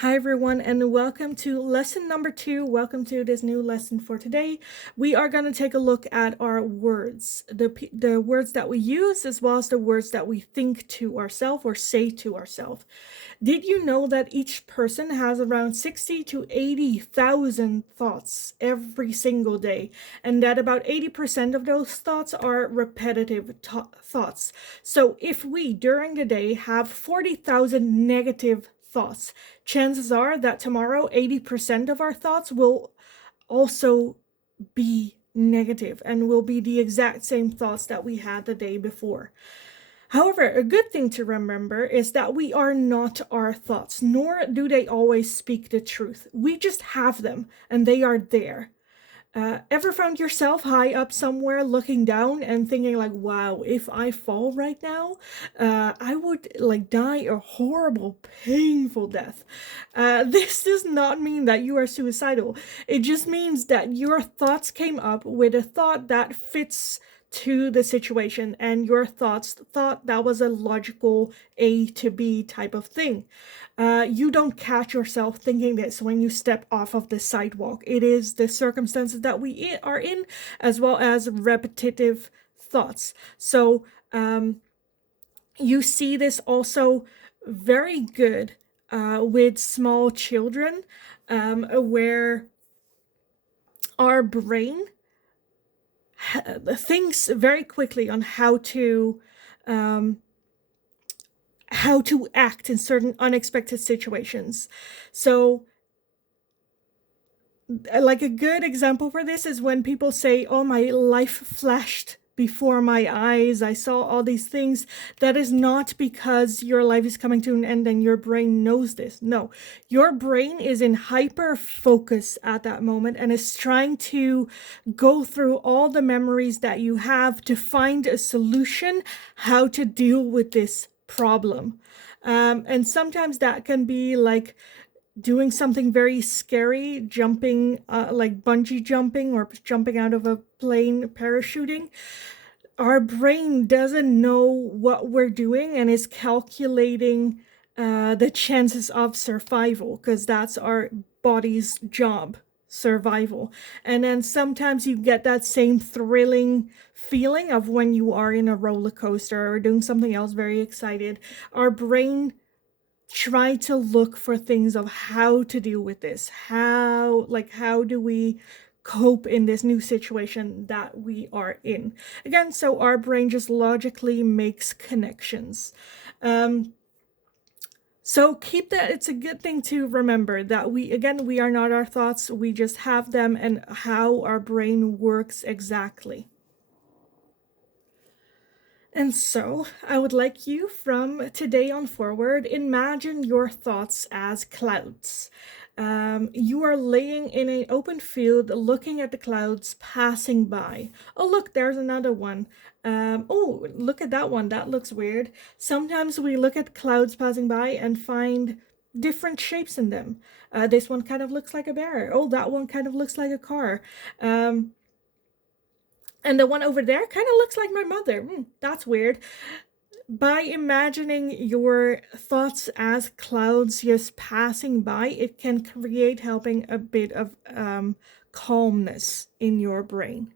Hi everyone, and welcome to lesson number 2. Welcome to this new lesson for today. We are going to take a look at our words, the words that we use, as well as the words that we think to ourselves or say to ourselves. Did you know that each person has around 60 to 80,000 thoughts every single day, and that about 80% of those thoughts are repetitive thoughts? So if we during the day have 40,000 negative thoughts, chances are that tomorrow 80% of our thoughts will also be negative and will be the exact same thoughts that we had the day before. However, a good thing to remember is that we are not our thoughts, nor do they always speak the truth. We just have them and they are there. Ever found yourself high up somewhere looking down and thinking like, wow, if I fall right now, I would like die a horrible, painful death. This does not mean that you are suicidal. It just means that your thoughts came up with a thought that fits to the situation, and your thoughts thought that was a logical A to B type of thing. You don't catch yourself thinking this when you step off of the sidewalk. It is the circumstances that we are in, as well as repetitive thoughts. So you see this also very good with small children, where our brain thinks very quickly on how to act in certain unexpected situations. So like a good example for this is when people say, oh, my life flashed before my eyes, I saw all these things. That is not because your life is coming to an end and your brain knows this. No, your brain is in hyper focus at that moment and is trying to go through all the memories that you have to find a solution, how to deal with this problem. And sometimes that can be like doing something very scary, jumping, like bungee jumping or jumping out of a plane, parachuting. Our brain doesn't know what we're doing and is calculating the chances of survival, because that's our body's job, survival. And then sometimes you get that same thrilling feeling of when you are in a roller coaster or doing something else very excited. Our brain try to look for things of how to deal with this, how do we cope in this new situation that we are in. Again, so our brain just logically makes connections. So keep that. It's a good thing to remember that we are not our thoughts, we just have them, and how our brain works exactly. And so, I would like you from today on forward, imagine your thoughts as clouds. You are laying in an open field looking at the clouds passing by. Oh, look, there's another one. Oh, look at that one. That looks weird. Sometimes we look at clouds passing by and find different shapes in them. This one kind of looks like a bear. Oh, that one kind of looks like a car. And the one over there kind of looks like my mother. That's weird. By imagining your thoughts as clouds just passing by, it can create helping a bit of calmness in your brain.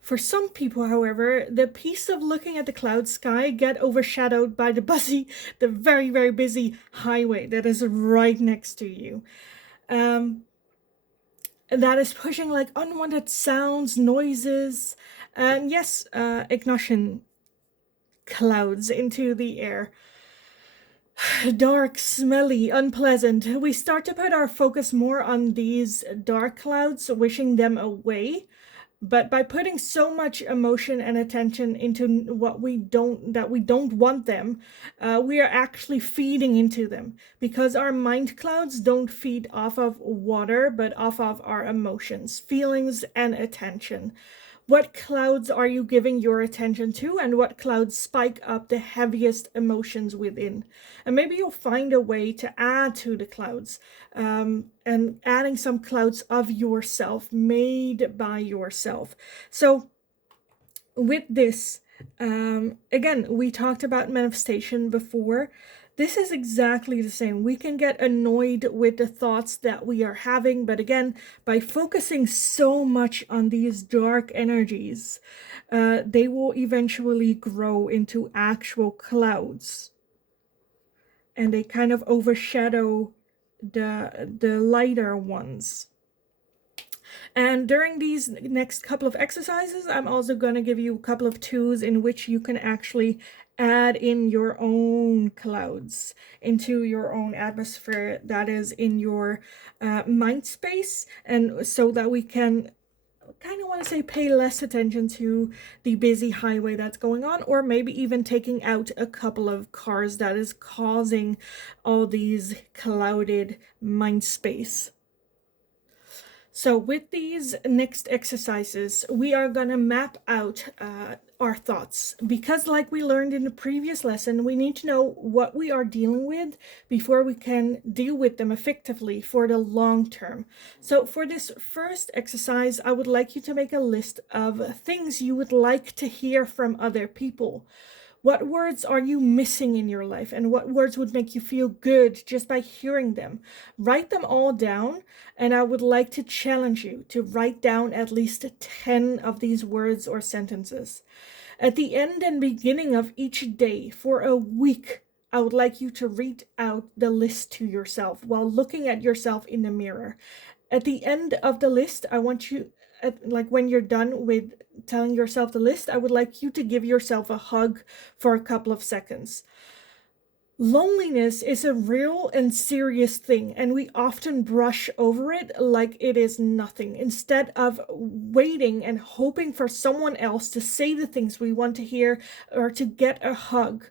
For some people, however, the peace of looking at the cloud sky get overshadowed by the very, very busy highway that is right next to you. That is pushing like unwanted sounds, noises, and yes, ignition clouds into the air. Dark, smelly, unpleasant. We start to put our focus more on these dark clouds, wishing them away. But by putting so much emotion and attention into what we don't want them, we are actually feeding into them, because our mind clouds don't feed off of water but off of our emotions, feelings, and attention. What clouds are you giving your attention to, and what clouds spike up the heaviest emotions within? And maybe you'll find a way to add to the clouds, and adding some clouds of yourself, made by yourself. So with this, again, we talked about manifestation before. This is exactly the same. We can get annoyed with the thoughts that we are having, but again, by focusing so much on these dark energies, they will eventually grow into actual clouds, and they kind of overshadow the lighter ones. And during these next couple of exercises, I'm also going to give you a couple of tools in which you can actually add in your own clouds into your own atmosphere that is in your mind space, and so that we can kind of want to say pay less attention to the busy highway that's going on, or maybe even taking out a couple of cars that is causing all these clouded mind space. So with these next exercises, we are going to map out our thoughts, because like we learned in the previous lesson, we need to know what we are dealing with before we can deal with them effectively for the long term. So for this first exercise, I would like you to make a list of things you would like to hear from other people. What words are you missing in your life, and what words would make you feel good just by hearing them? Write them all down, and I would like to challenge you to write down at least 10 of these words or sentences. At the end and beginning of each day for a week, I would like you to read out the list to yourself while looking at yourself in the mirror. At the end of the list, I want you, like when you're done with telling yourself the list, I would like you to give yourself a hug for a couple of seconds. Loneliness is a real and serious thing, and we often brush over it like it is nothing, instead of waiting and hoping for someone else to say the things we want to hear or to get a hug.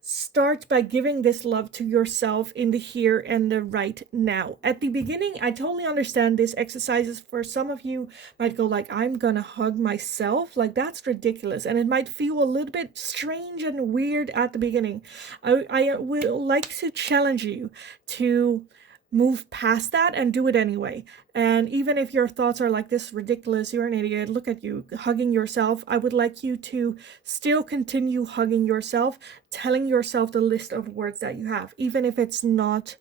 Start by giving this love to yourself in the here and the right now. At the beginning, I totally understand this exercises for some of you might go like, I'm gonna hug myself, like that's ridiculous, and it might feel a little bit strange and weird at the beginning. I would like to challenge you to move past that and do it anyway. And even if your thoughts are like, this ridiculous, you're an idiot, look at you hugging yourself, I would like you to still continue hugging yourself, telling yourself the list of words that you have, even if it's not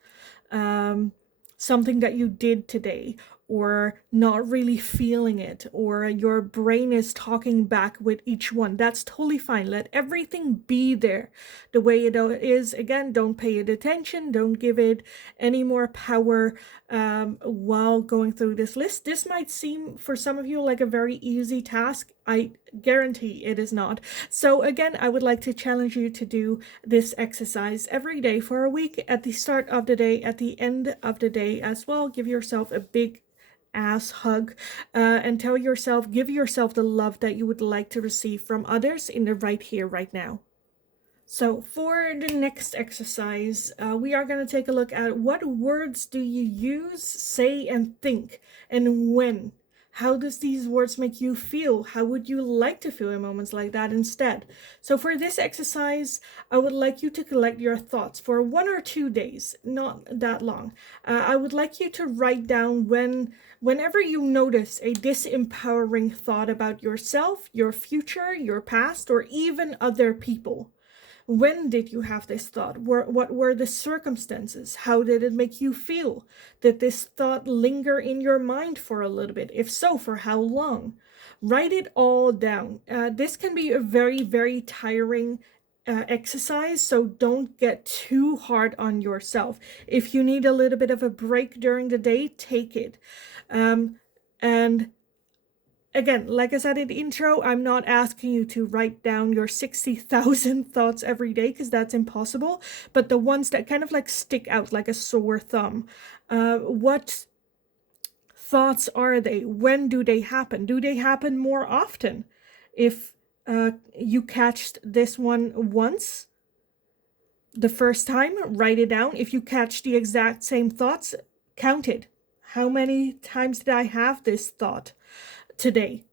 something that you did today, or not really feeling it, or your brain is talking back with each one. That's totally fine. Let everything be there the way it is. Again, don't pay it attention. Don't give it any more power while going through this list. This might seem for some of you like a very easy task. I guarantee it is not. So again, I would like to challenge you to do this exercise every day for a week, at the start of the day, at the end of the day as well. Give yourself a big ass hug and tell yourself, give yourself the love that you would like to receive from others in the right here, right now. So for the next exercise, we are going to take a look at what words do you use, say, and think, and when. How does these words make you feel? How would you like to feel in moments like that instead? So for this exercise, I would like you to collect your thoughts for 1 or 2 days, not that long. I would like you to write down whenever you notice a disempowering thought about yourself, your future, your past, or even other people. When did you have this thought? What were the circumstances? How did it make you feel? Did this thought linger in your mind for a little bit? If so, for how long? Write it all down. This can be a very, very tiring exercise, so don't get too hard on yourself. If you need a little bit of a break during the day, take it. And again, like I said in the intro, I'm not asking you to write down your 60,000 thoughts every day, because that's impossible. But the ones that kind of like stick out like a sore thumb. What thoughts are they? When do they happen? Do they happen more often? If you catch this one once, the first time, write it down. If you catch the exact same thoughts, count it. How many times did I have this thought today?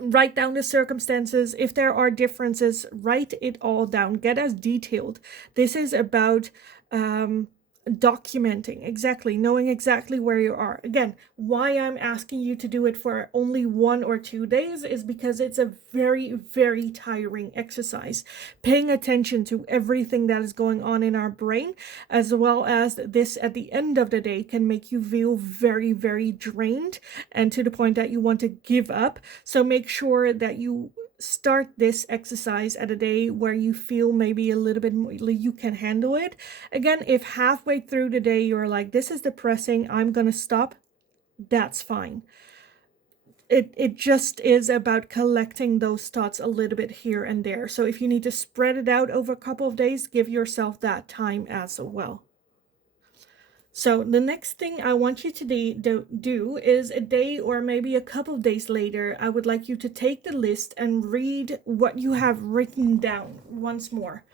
Write down the circumstances. If there are differences, write it all down. Get as detailed. This is about documenting, exactly, knowing exactly where you are. Again, why I'm asking you to do it for only 1 or 2 days is because it's a very, very tiring exercise. Paying attention to everything that is going on in our brain, as well as this at the end of the day, can make you feel very, very drained and to the point that you want to give up. So make sure that you start this exercise at a day where you feel maybe a little bit more you can handle it. Again, if halfway through the day you're like, this is depressing, I'm gonna stop, that's fine. It just is about collecting those thoughts a little bit here and there. So if you need to spread it out over a couple of days, give yourself that time as well. So the next thing I want you to do is a day or maybe a couple of days later, I would like you to take the list and read what you have written down once more.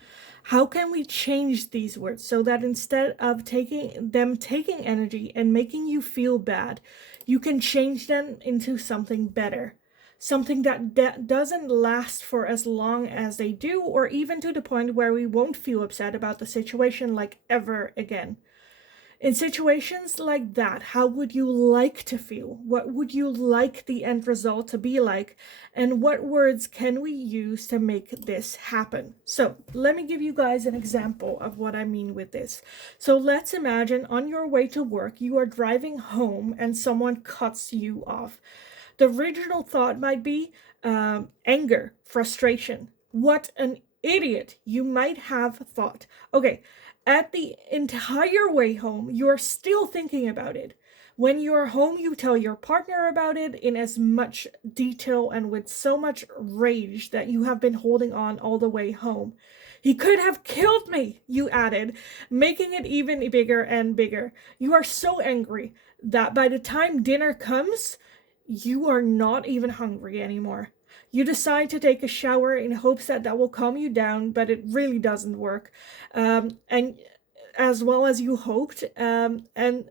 How can we change these words so that instead of taking energy and making you feel bad, you can change them into something better? Something that doesn't last for as long as they do, or even to the point where we won't feel upset about the situation like ever again. In situations like that, how would you like to feel? What would you like the end result to be like? And what words can we use to make this happen? So let me give you guys an example of what I mean with this. So let's imagine on your way to work, you are driving home and someone cuts you off. The original thought might be anger, frustration. What an idiot, you might have thought. Okay, at the entire way home, you're still thinking about it. When you're home, you tell your partner about it in as much detail and with so much rage that you have been holding on all the way home. He could have killed me, you added, making it even bigger and bigger. You are so angry that by the time dinner comes, you are not even hungry anymore. You decide to take a shower in hopes that that will calm you down, but it really doesn't work. And as well as you hoped, and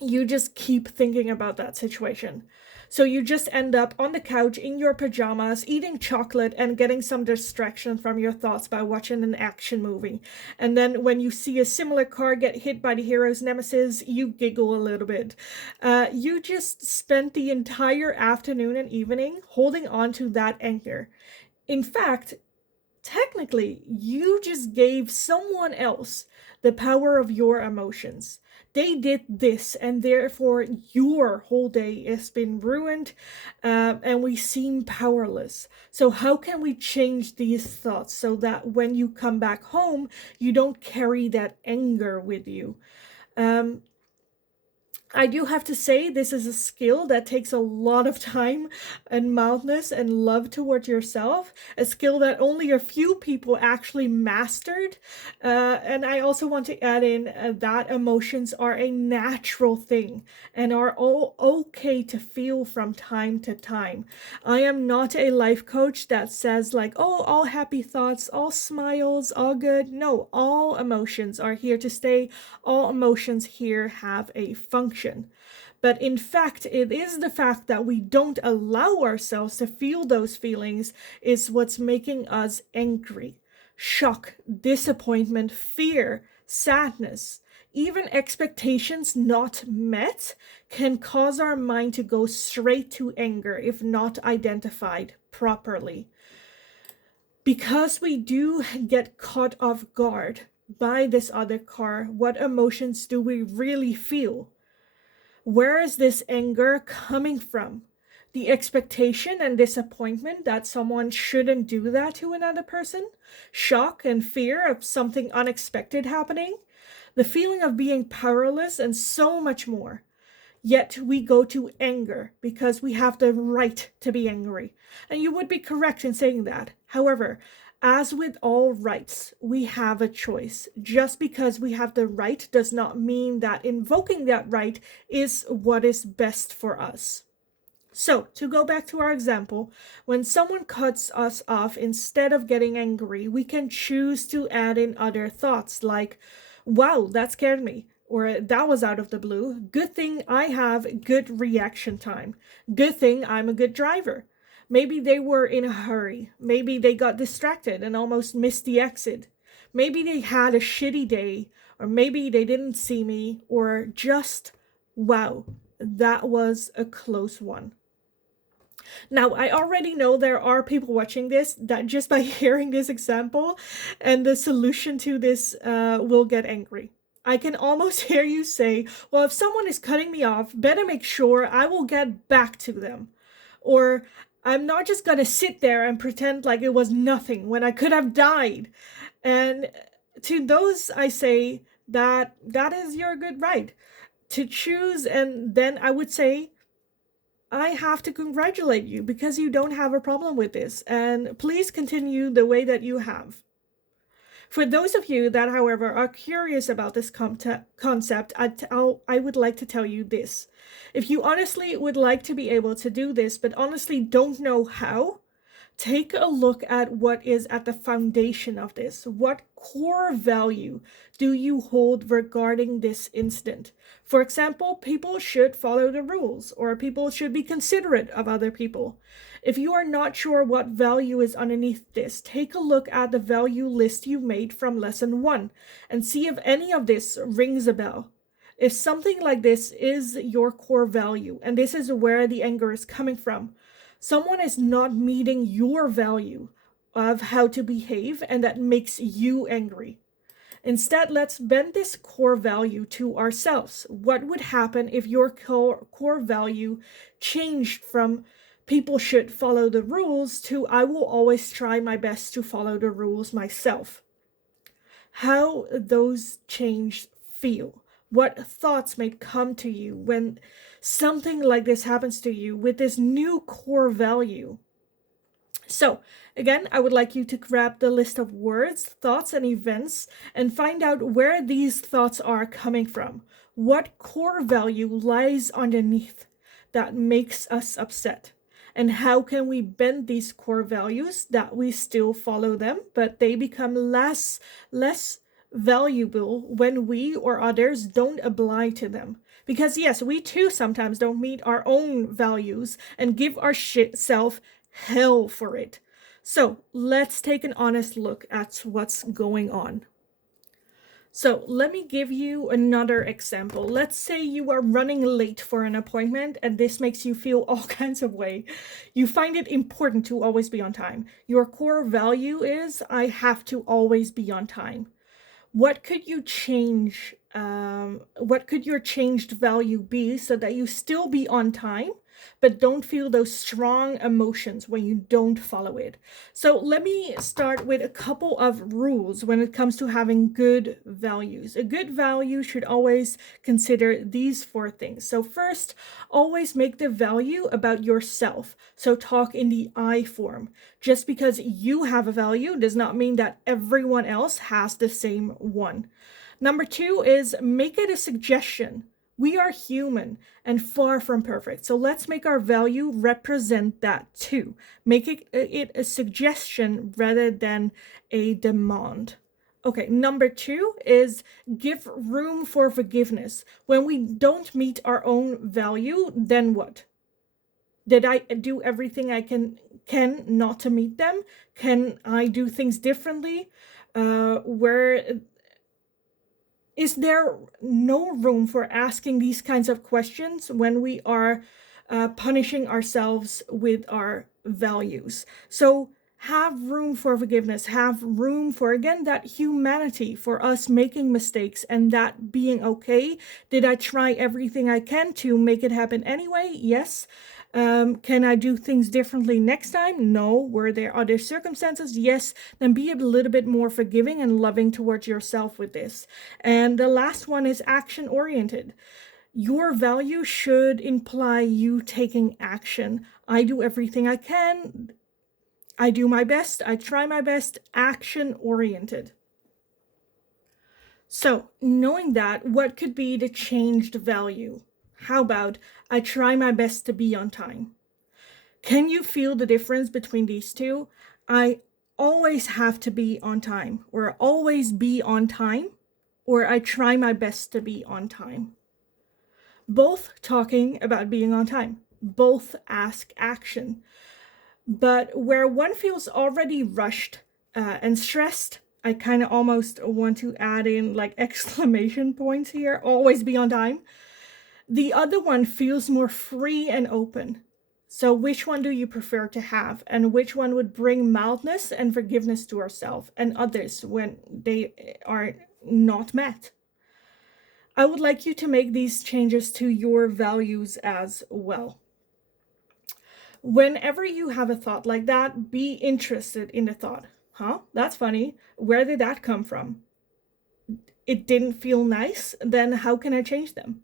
you just keep thinking about that situation. So you just end up on the couch in your pajamas, eating chocolate and getting some distraction from your thoughts by watching an action movie. And then when you see a similar car get hit by the hero's nemesis, you giggle a little bit. You just spent the entire afternoon and evening holding on to that anger. In fact, technically, you just gave someone else the power of your emotions. They did this, and therefore your whole day has been ruined, and we seem powerless. So how can we change these thoughts so that when you come back home, you don't carry that anger with you? I do have to say, this is a skill that takes a lot of time and mildness and love toward yourself, a skill that only a few people actually mastered. And I also want to add in that emotions are a natural thing and are all okay to feel from time to time. I am not a life coach that says like, oh, all happy thoughts, all smiles, all good. No, all emotions are here to stay. All emotions here have a function. But in fact, it is the fact that we don't allow ourselves to feel those feelings is what's making us angry. Shock, disappointment, fear, sadness, even expectations not met can cause our mind to go straight to anger if not identified properly. Because we do get caught off guard by this other car, what emotions do we really feel? Where is this anger coming from? The expectation and disappointment that someone shouldn't do that to another person? Shock and fear of something unexpected happening? The feeling of being powerless and so much more. Yet we go to anger because we have the right to be angry. And you would be correct in saying that. However, as with all rights, we have a choice. Just because we have the right does not mean that invoking that right is what is best for us. So, to go back to our example, when someone cuts us off, instead of getting angry, we can choose to add in other thoughts like, wow, that scared me. Or that was out of the blue. Good thing I have good reaction time. Good thing I'm a good driver. Maybe they were in a hurry. Maybe they got distracted and almost missed the exit. maybe they had a shitty day, or maybe they didn't see me, or just, wow, that was a close one. Now, I already know there are people watching this that just by hearing this example and the solution to this will get angry. I can almost hear you say, well, if someone is cutting me off, better make sure I will get back to them. Or I'm not just going to sit there and pretend like it was nothing when I could have died. And to those, I say that that is your good right to choose. And then I would say, I have to congratulate you because you don't have a problem with this. And please continue the way that you have. For those of you that, however, are curious about this concept, I would like to tell you this. If you honestly would like to be able to do this, but honestly don't know how, take a look at what is at the foundation of this. What core value do you hold regarding this incident? For example, people should follow the rules, or people should be considerate of other people. If you are not sure what value is underneath this, take a look at the value list you made from lesson 1 and see if any of this rings a bell. If something like this is your core value, and this is where the anger is coming from, someone is not meeting your value of how to behave, and that makes you angry. Instead, let's bend this core value to ourselves. What would happen if your core value changed from people should follow the rules to I will always try my best to follow the rules myself? How those changes feel? What thoughts may come to you when something like this happens to you with this new core value? So, again, I would like you to grab the list of words, thoughts, and events and find out where these thoughts are coming from. What core value lies underneath that makes us upset? And how can we bend these core values that we still follow them, but they become less valuable when we or others don't oblige to them? Because yes, we too sometimes don't meet our own values and give our self hell for it. So let's take an honest look at what's going on. So let me give you another example. Let's say you are running late for an appointment and this makes you feel all kinds of way. You find it important to always be on time. Your core value is I have to always be on time. What could you change? What could your changed value be so that you still be on time, but don't feel those strong emotions when you don't follow it? So let me start with a couple of rules when it comes to having good values. A good value should always consider these 4 things. So first, always make the value about yourself. So talk in the I form. Just because you have a value does not mean that everyone else has the same one. Number 2 is make it a suggestion. We are human and far from perfect. So let's make our value represent that too. Make it a suggestion rather than a demand. Okay, number 2 is give room for forgiveness. When we don't meet our own value, then what? Did I do everything I can not to meet them? Can I do things differently? Where is there no room for asking these kinds of questions when we are punishing ourselves with our values? So have room for forgiveness, have room for, again, that humanity, for us making mistakes and that being okay. Did I try everything I can to make it happen anyway? Yes. Can I do things differently next time? No. Were there other circumstances? Yes. Then be a little bit more forgiving and loving towards yourself with this. And the last one is action oriented. Your value should imply you taking action. I do everything I can. I do my best. I try my best. Action oriented. So knowing that, what could be the changed value? How about I try my best to be on time? Can you feel the difference between these two? I always have to be on time, or always be on time, or I try my best to be on time. Both talking about being on time. Both ask action. But where one feels already rushed and stressed, I kind of almost want to add in like exclamation points here. Always be on time. The other one feels more free and open. So which one do you prefer to have? And which one would bring mildness and forgiveness to ourselves and others when they are not met? I would like you to make these changes to your values as well. Whenever you have a thought like that, be interested in the thought. Huh? That's funny. Where did that come from? It didn't feel nice. Then how can I change them?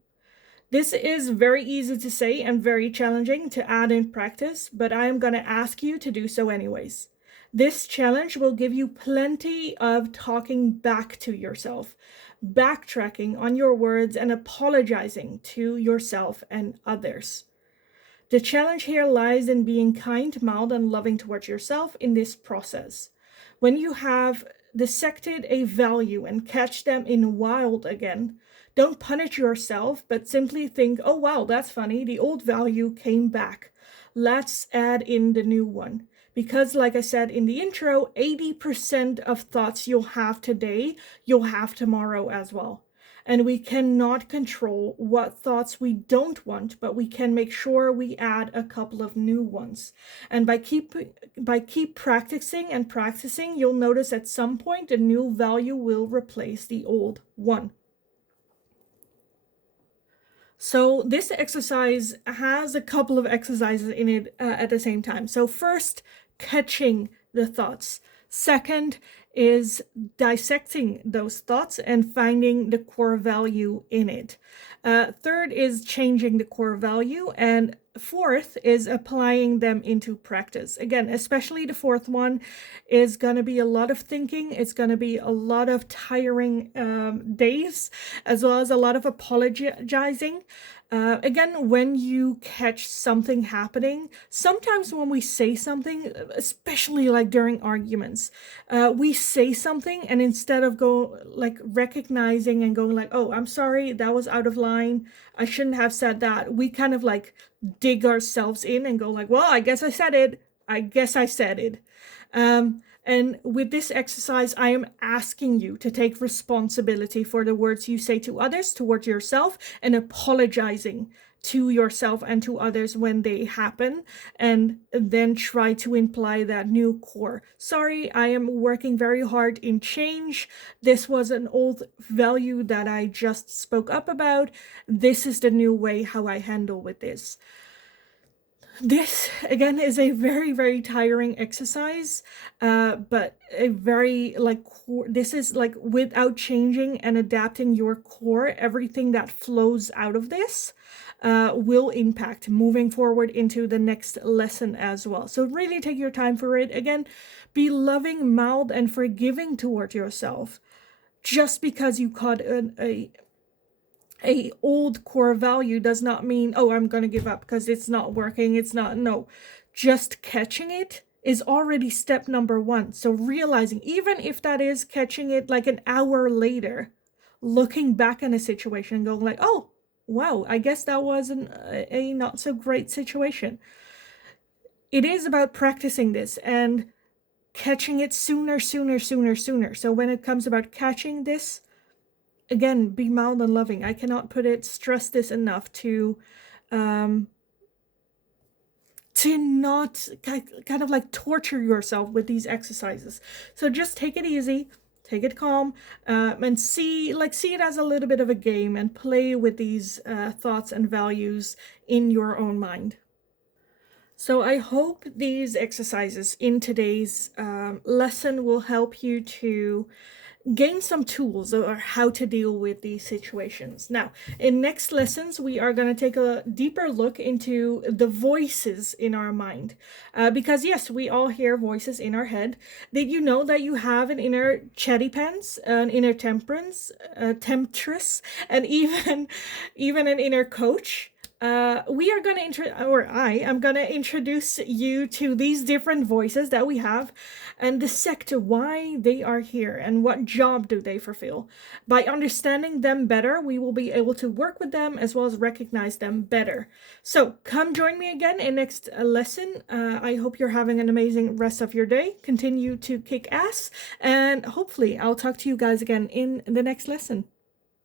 This is very easy to say and very challenging to add in practice, but I am going to ask you to do so anyways. This challenge will give you plenty of talking back to yourself, backtracking on your words, and apologizing to yourself and others. The challenge here lies in being kind, mild, and loving towards yourself in this process. When you have dissected a value and catch them in wild again, don't punish yourself, but simply think, oh wow, that's funny, the old value came back. Let's add in the new one. Because like I said in the intro, 80% of thoughts you'll have today, you'll have tomorrow as well. And we cannot control what thoughts we don't want, but we can make sure we add a couple of new ones. And by keep practicing and practicing, you'll notice at some point a new value will replace the old one. So this exercise has a couple of exercises in it at the same time. So first, catching the thoughts. Second is dissecting those thoughts and finding the core value in it. Third is changing the core value. And fourth is applying them into practice. Again, especially the fourth one is going to be a lot of thinking. It's going to be a lot of tiring days, as well as a lot of apologizing. Again, when you catch something happening, sometimes when we say something, especially like during arguments, we say something and instead of recognizing and going like, oh, I'm sorry, that was out of line, I shouldn't have said that, we kind of like dig ourselves in and go like, well, I guess I said it. And with this exercise, I am asking you to take responsibility for the words you say to others, towards yourself, and apologizing to yourself and to others when they happen, and then try to imply that new core. Sorry, I am working very hard in change. This was an old value that I just spoke up about. This is the new way how I handle with this. This again is a very, very tiring exercise, but a very this is like without changing and adapting your core, everything that flows out of this will impact moving forward into the next lesson as well. So really take your time for it. Again, be loving, mild, and forgiving toward yourself. Just because you caught a old core value does not mean, oh, I'm going to give up because it's not working. It's not, no. Just catching it is already step number one. So realizing, even if that is catching it like an hour later, looking back in a situation and going like, oh, wow, I guess that was a not so great situation. It is about practicing this and catching it sooner. So when it comes about catching this, again, be mild and loving. I cannot stress this enough to not kind of like torture yourself with these exercises. So just take it easy, take it calm, and see it as a little bit of a game and play with these thoughts and values in your own mind. So I hope these exercises in today's lesson will help you to gain some tools or how to deal with these situations. Now, in next lessons, we are going to take a deeper look into the voices in our mind. Because yes, we all hear voices in our head. Did you know that you have an inner chatty pants, an inner temptress, and even an inner coach? we are going to I am going to introduce you to these different voices that we have and dissect why they are here and what job do they fulfill. By understanding them better, we will be able to work with them as well as recognize them better. So come join me again in next lesson. I hope you're having an amazing rest of your day. Continue to kick ass, and hopefully I'll talk to you guys again in the next lesson.